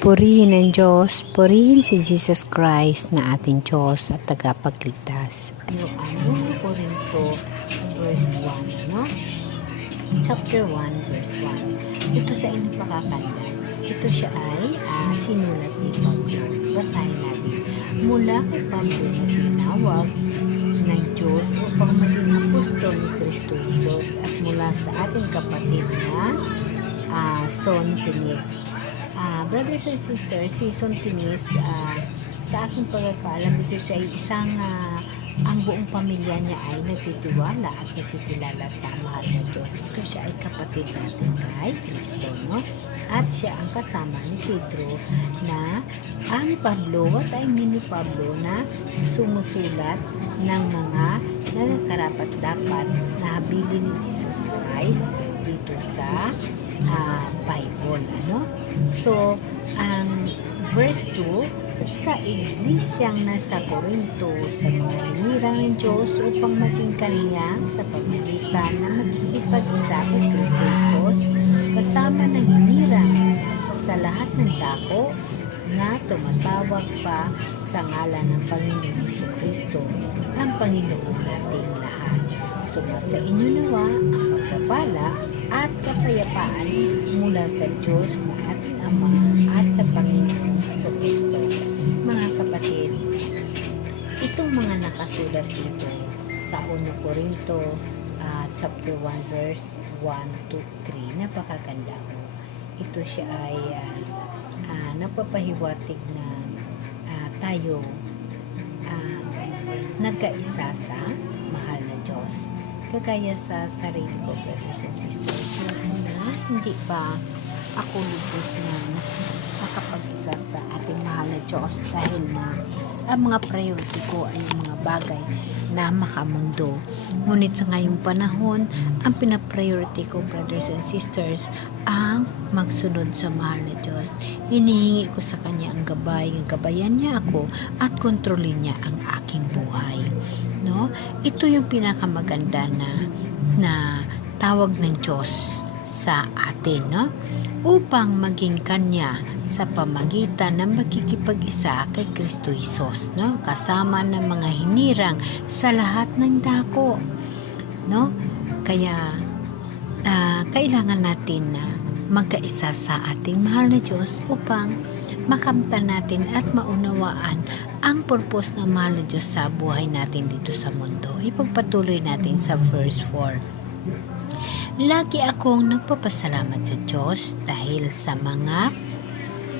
Purihin ang Diyos, purihin si Jesus Christ na ating Diyos at tagapagligtas. Yung unang Korinto, verse 1, no? Chapter 1, verse 1. Ito sa inyong pakakanda. Ito siya ay sinulat ni Pablo. Basahin natin. Mula kay Pablo na tinawag ng Diyos upang maging apostol ni Kristo Jesus at mula sa ating kapatid na Sostenes. Brothers and sisters, si Sostenes, sa aking pagkakaalam, ito siya ay isang ang buong pamilya niya ay nagtitiwala at nagkikilala sa mahal na Diyos. Ito siya ay kapatid natin kay Kristo, no? At siya ang kasama ni Pedro na ang Pablo at ay mini Pablo na sumusulat ng mga nagkarapat-dapat na habili ni Jesus Christ dito sa Bible, ano? So, ang verse 2, sa iglesyang nasa Corinto, sa mga hinirang ng Diyos upang maging kaniya sa pamamagitan na magkikipag-isa kay Kristo Jesus, kasama ng hinirang sa lahat ng dako na tumatawag pa sa ngalan ng Panginoon Jesucristo, ang Panginoon nating lahat. Sumasa inyo nawa ang pagpapala at kapayapaan mula sa Diyos na ating Ama at sa Panginoon Jesucristo. Mga kapatid, itong mga nakasulat dito sa 1 Corinto chapter 1 verse 1 to 3, napakaganda ko. Ito siya ay napapahiwatig na tayo nagkaisa sa mahal na Diyos. Kagaya sa sarili ko, brothers and sisters, na hindi pa ako lubos na nakapag-isa sa ating mahal na Diyos dahil na ang mga priority ko ay yung mga bagay na makamundo. Ngunit sa ngayong panahon, ang pinapriority ko, brothers and sisters, ang magsunod sa mahal na Diyos. Hinihingi ko sa Kanya ang gabay, gabayan niya ako at kontrolin niya ang aking buhay. No? Ito yung pinakamaganda na tawag ng Diyos sa atin, no? Upang maging Kanya sa pamagitan ng magkikipag-isa kay Kristo Jesus, no? Kasama ng mga hinirang sa lahat ng dako, no? Kaya kailangan natin na magkaisa sa ating mahal na Diyos upang makamtan natin at maunawaan ang purpose ng mahal na Diyos sa buhay natin dito sa mundo. Ipagpatuloy natin sa verse 4. Lagi akong nagpapasalamat sa Diyos dahil sa mga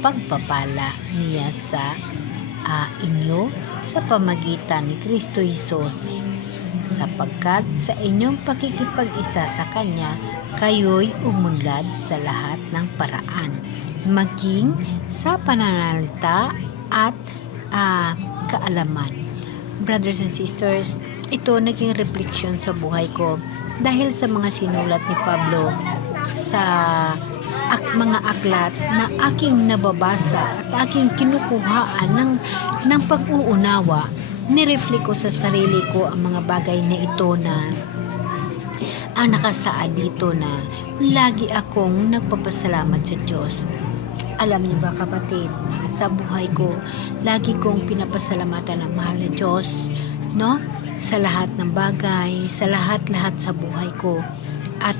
pagpapala niya sa inyo sa pamagitan ni Kristo Jesus, sapagkat sa inyong pakikipag-isa sa Kanya, kayo'y umunlad sa lahat ng paraan, maging sa pananalita at kaalaman. Brothers and sisters, ito naging reflection sa buhay ko dahil sa mga sinulat ni Pablo sa mga aklat na aking nababasa at aking kinukuhaan ng pag-uunawa. Nireflect ko sa sarili ko ang mga bagay na ito na ang nakasaad dito na lagi akong nagpapasalamat sa Diyos. Alam niyo ba, kapatid, sa buhay ko, lagi kong pinapasalamatan ang mahal na Diyos, no? Sa lahat ng bagay, sa lahat-lahat sa buhay ko. At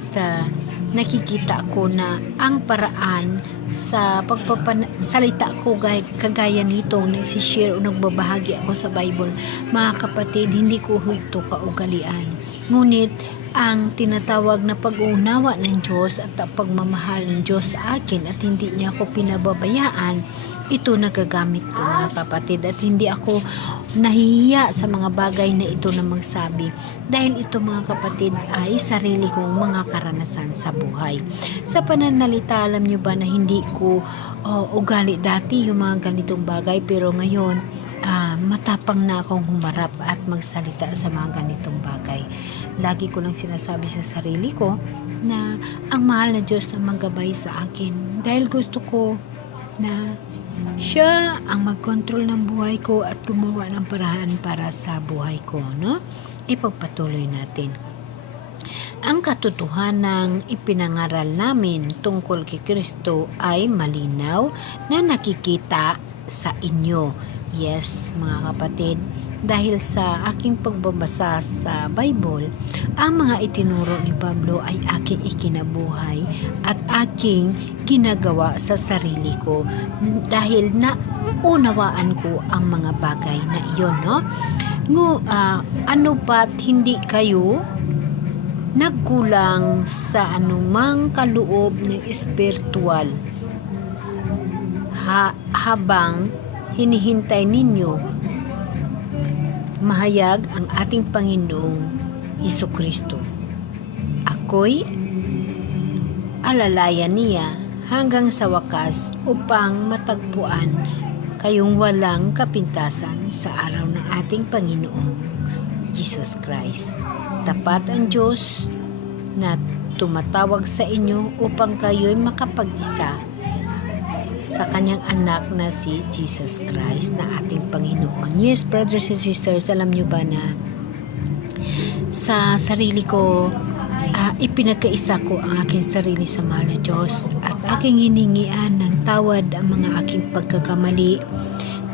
nakikita ko na ang paraan sa pagpapasalita ko kagaya nito, nagsishare o nagbabahagi ako sa Bible, mga kapatid, hindi ko ito kaugalian. Ngunit ang tinatawag na pag-uunawa ng Diyos at ang pagmamahal ng Diyos sa akin at hindi niya ako pinababayaan, ito nagagamit ko, mga kapatid, at hindi ako nahihiya sa mga bagay na ito na magsabi dahil ito, mga kapatid, ay sarili kong mga karanasan sa buhay. Sa pananalita, alam nyo ba na hindi ko ugali dati yung mga ganitong bagay, pero ngayon matapang na akong humarap at magsalita sa mga ganitong bagay. Lagi ko lang sinasabi sa sarili ko na ang mahal na Diyos na maggabay sa akin dahil gusto ko na siya ang mag-control ng buhay ko at gumawa ng paraan para sa buhay ko, no? Ipagpatuloy natin. Ang katotohanang ipinangaral namin tungkol kay Kristo ay malinaw na nakikita sa inyo. Yes, mga kapatid, dahil sa aking pagbabasa sa Bible, ang mga itinuro ni Pablo ay aking ikinabuhay at aking ginagawa sa sarili ko dahil naunawaan ko ang mga bagay na iyon, no? Ano ba't hindi kayo nagkulang sa anumang kaloob ng espiritual habang hinihintay ninyo mahayag ang ating Panginoong Hesukristo? Ako'y alalayan niya hanggang sa wakas upang matagpuan kayong walang kapintasan sa araw ng ating Panginoong Jesus Christ. Tapat ang Diyos na tumatawag sa inyo upang kayo'y makapag-isa sa kanyang anak na si Jesus Christ na ating Panginoon. Yes, brothers and sisters, alam nyo ba na sa sarili ko, ipinagkaisa ko ang aking sarili sa mahal na Diyos at aking hiningian ng tawad ang mga aking pagkakamali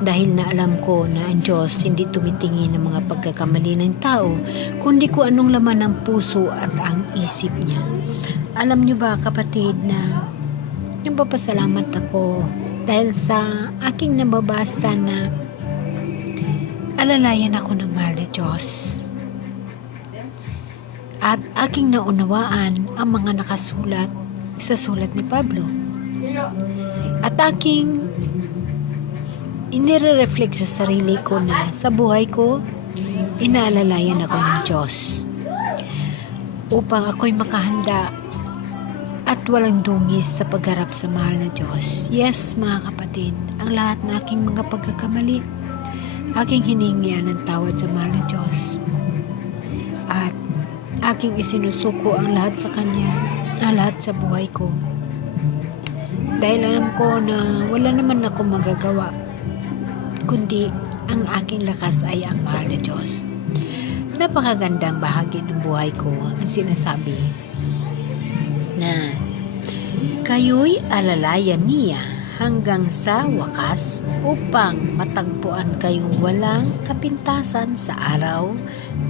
dahil na alam ko na ang Diyos hindi tumitingin ng mga pagkakamali ng tao kundi kung anong laman ng puso at ang isip niya. Alam nyo ba, kapatid, na nagpapasalamat ako dahil sa aking nababasa na alalayan ako ng mahal na Diyos. At aking naunawaan ang mga nakasulat sa sulat ni Pablo. At aking inire-reflect sa sarili ko na sa buhay ko, inaalalayan ako ng Diyos upang ako'y makahanda at walang dungis sa pagharap sa mahal na Diyos. Yes, mga kapatid, ang lahat ng aking mga pagkakamali, aking hiningian ng tawad sa mahal na Diyos. At aking isinusuko ang lahat sa Kanya, ang lahat sa buhay ko. Dahil alam ko na wala naman ako magagawa, kundi ang aking lakas ay ang mahal na Diyos. Napakagandang bahagi ng buhay ko ang sinasabi na kayo'y alalayan niya hanggang sa wakas upang matagpuan kayong walang kapintasan sa araw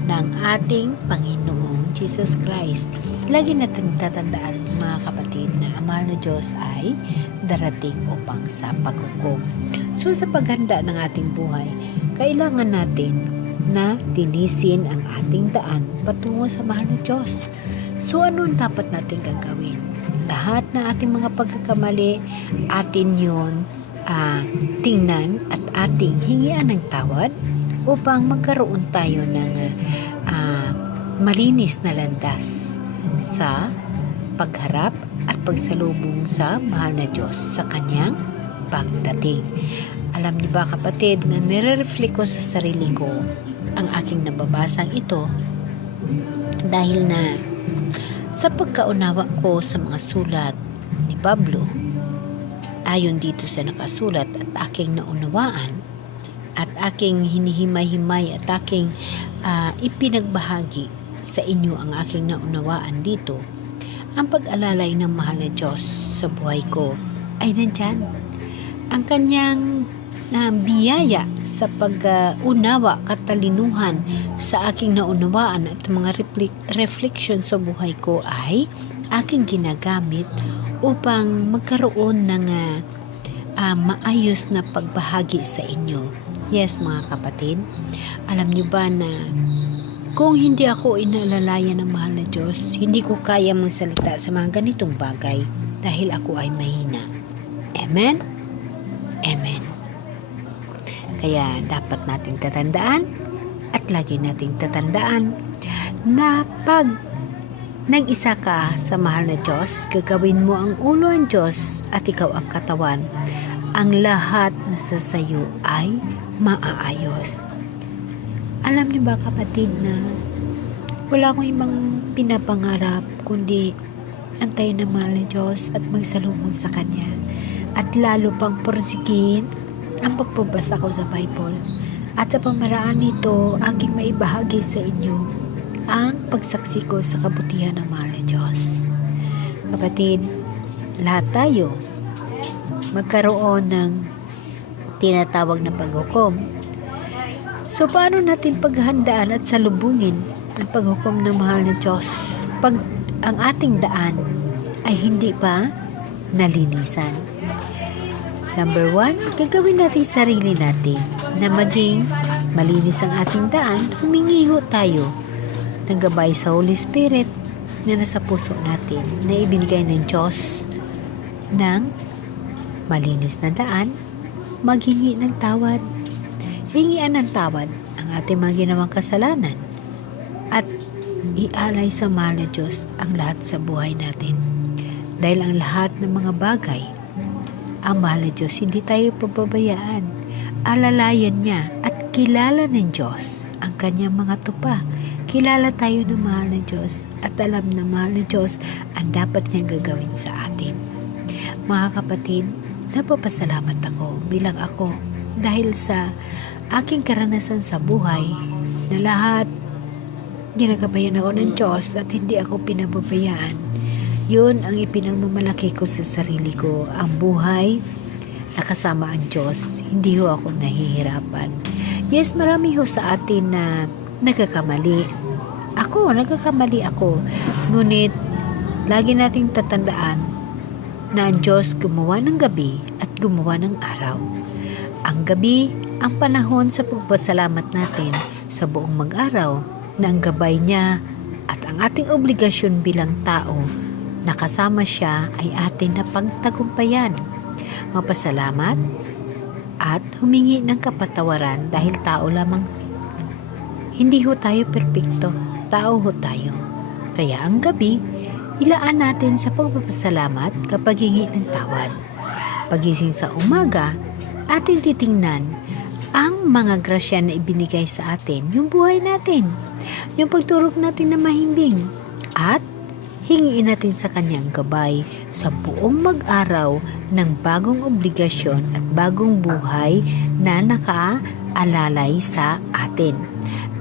ng ating Panginoong Jesus Christ. Lagi natin tatandaan, mga kapatid, na ang mahal na Diyos ay darating upang sa paghukom. So sa paghanda ng ating buhay, kailangan natin na linisin ang ating daan patungo sa mahal na Diyos. So ano ang dapat natin gagawin? Lahat na ating mga pagkakamali, atin yun tingnan at ating hingian ng tawad upang magkaroon tayo ng malinis na landas sa pagharap at pagsalubong sa mahal na Diyos sa kanyang pagdating. Alam niyo ba, kapatid, na nire-reflect ko sa sarili ko ang aking nababasang ito dahil na sa pagkaunawa ko sa mga sulat ni Pablo, ayon dito sa nakasulat at aking naunawaan at aking hinihimay-himay at aking ipinagbahagi sa inyo ang aking naunawaan dito, ang pag-alalay ng mahal na Diyos sa buhay ko ay nandyan. Ang kanyang biyaya sa pag-unawa, katalinuhan sa aking naunawaan at mga reflection sa buhay ko ay aking ginagamit upang magkaroon ng maayos na pagbahagi sa inyo. Yes, mga kapatid, alam niyo ba na kung hindi ako inaalalayan ng mahal na Diyos, hindi ko kaya magsalita sa mga ganitong bagay dahil ako ay mahina. Amen? Amen. Kaya dapat nating tatandaan at lagi nating tatandaan na pag nag-isa ka sa mahal na Diyos, gagawin mo ang ulo ang Diyos at ikaw ang katawan. Ang lahat na sa sayo ay maaayos. Alam niyo ba, kapatid, na wala akong ibang pinapangarap kundi antayin ng mahal ng Diyos at magsalubong sa Kanya at lalo pang porsigihin ang pagbabasa ko sa Bible at sa pamaraan nito aking maibahagi sa inyo ang pagsaksi ko sa kabutihan ng mahal na Diyos. Kapatid, lahat tayo magkaroon ng tinatawag na paghukom. So, paano natin paghandaan at salubungin ang paghukom ng mahal na Diyos pag ang ating daan ay hindi pa nalinisan? Number 1, gagawin natin sarili natin na maging malinis ang ating daan. Humingi ho tayo ng gabay sa Holy Spirit na nasa puso natin na ibinigay ng Diyos ng malinis na daan. Maghingi ng tawad. Hingian ng tawad ang ating mga ginawang kasalanan at ialay sa mahal na Diyos ang lahat sa buhay natin. Dahil ang lahat ng mga bagay, ang mahal na Diyos, hindi tayo pababayaan. Alalayan niya at kilala ng Diyos ang kanyang mga tupa. Kilala tayo ng mahal na Diyos at alam na mahal na Diyos ang dapat niyang gagawin sa atin. Mga kapatid, napapasalamat ako bilang ako dahil sa aking karanasan sa buhay na lahat ginagabayan ako ng Diyos at hindi ako pinababayaan. Yun ang ipinagmamalaki ko sa sarili ko, ang buhay na kasama ang Diyos. Hindi ho ako nahihirapan. Yes, marami ho sa atin na nagkakamali. Nagkakamali ako. Ngunit, lagi nating tatandaan na ang Diyos gumawa ng gabi at gumawa ng araw. Ang gabi, ang panahon sa pagpasalamat natin sa buong mag-araw na ang gabay niya at ang ating obligasyon bilang tao na kasama siya ay atin na pagtagumpayan. Mapasalamat at humingi ng kapatawaran dahil tao lamang. Hindi ho tayo perpekto, tao ho tayo. Kaya ang gabi, ilaan natin sa pagpapasalamat kapag hingi ng tawad. Pagising sa umaga, ating titingnan ang mga grasya na ibinigay sa atin, yung buhay natin, yung pagturok natin na mahimbing, at hingiin natin sa kanyang gabay sa buong mag-araw ng bagong obligasyon at bagong buhay na nakaalalay sa atin.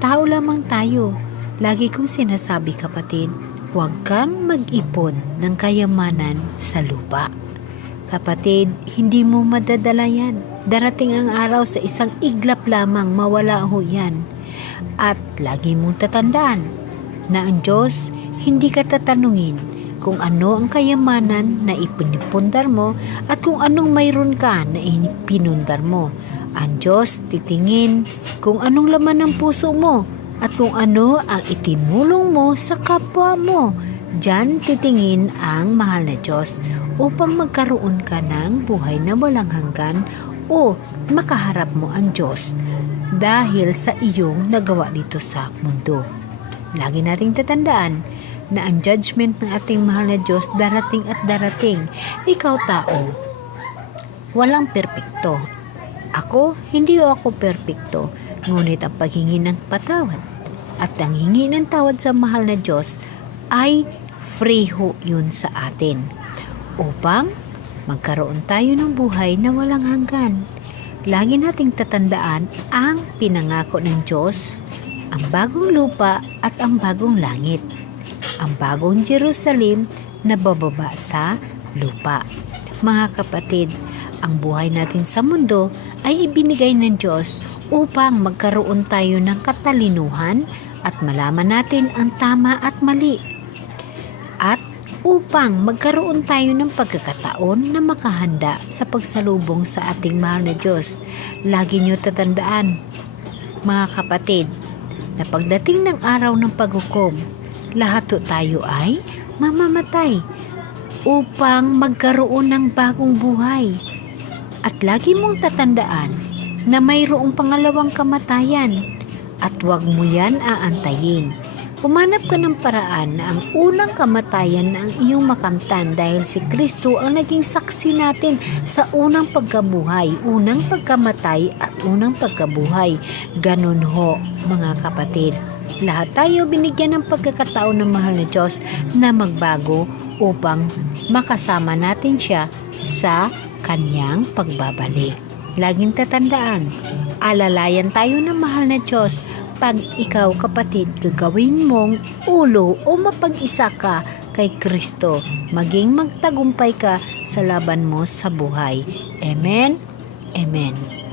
Tao lamang tayo. Lagi kong sinasabi, kapatid, huwag kang mag-ipon ng kayamanan sa lupa. Kapatid, hindi mo madadala yan. Darating ang araw sa isang iglap lamang, mawala ho yan. At lagi mong tatandaan na ang Diyos, hindi ka tatanungin kung ano ang kayamanan na ipinipundar mo at kung anong mayroon ka na ipinundar mo. Ang Diyos titingin kung anong laman ng puso mo at kung ano ang itinulong mo sa kapwa mo. Diyan titingin ang mahal na Diyos upang magkaroon ka ng buhay na walang hanggan o makaharap mo ang Diyos dahil sa iyong nagawa dito sa mundo. Lagi nating tatandaan na ang judgment ng ating mahal na Diyos darating at darating. Ikaw tao, walang perpekto. Hindi ako perpekto, ngunit ang paghingi ng patawad at ang hingi ng tawad sa mahal na Diyos ay free ho yun sa atin upang magkaroon tayo ng buhay na walang hanggan. Lagi nating tatandaan ang pinangako ng Diyos, ang bagong lupa at ang bagong langit, ang bagong Jerusalem na bababa sa lupa. Mga kapatid, ang buhay natin sa mundo ay ibinigay ng Diyos upang magkaroon tayo ng katalinuhan at malaman natin ang tama at mali. At upang magkaroon tayo ng pagkakataon na makahanda sa pagsalubong sa ating mahal na Diyos. Lagi niyo tatandaan, mga kapatid, na pagdating ng araw ng paghukom, lahat tayo ay mamamatay upang magkaroon ng bagong buhay. At lagi mong tatandaan na mayroong pangalawang kamatayan at huwag mo yan aantayin. Humanap ka ng paraan na ang unang kamatayan na ang iyong makamtan dahil si Kristo ang naging saksi natin sa unang pagkabuhay, unang pagkamatay at unang pagkabuhay. Ganun ho, mga kapatid. Lahat tayo binigyan ng pagkakataon ng mahal na Diyos na magbago upang makasama natin siya sa kanyang pagbabalik. Laging tatandaan, alalayan tayo ng mahal na Diyos pag ikaw kapatid gagawin mong ulo o mapag-isa ka kay Kristo, maging magtagumpay ka sa laban mo sa buhay. Amen? Amen.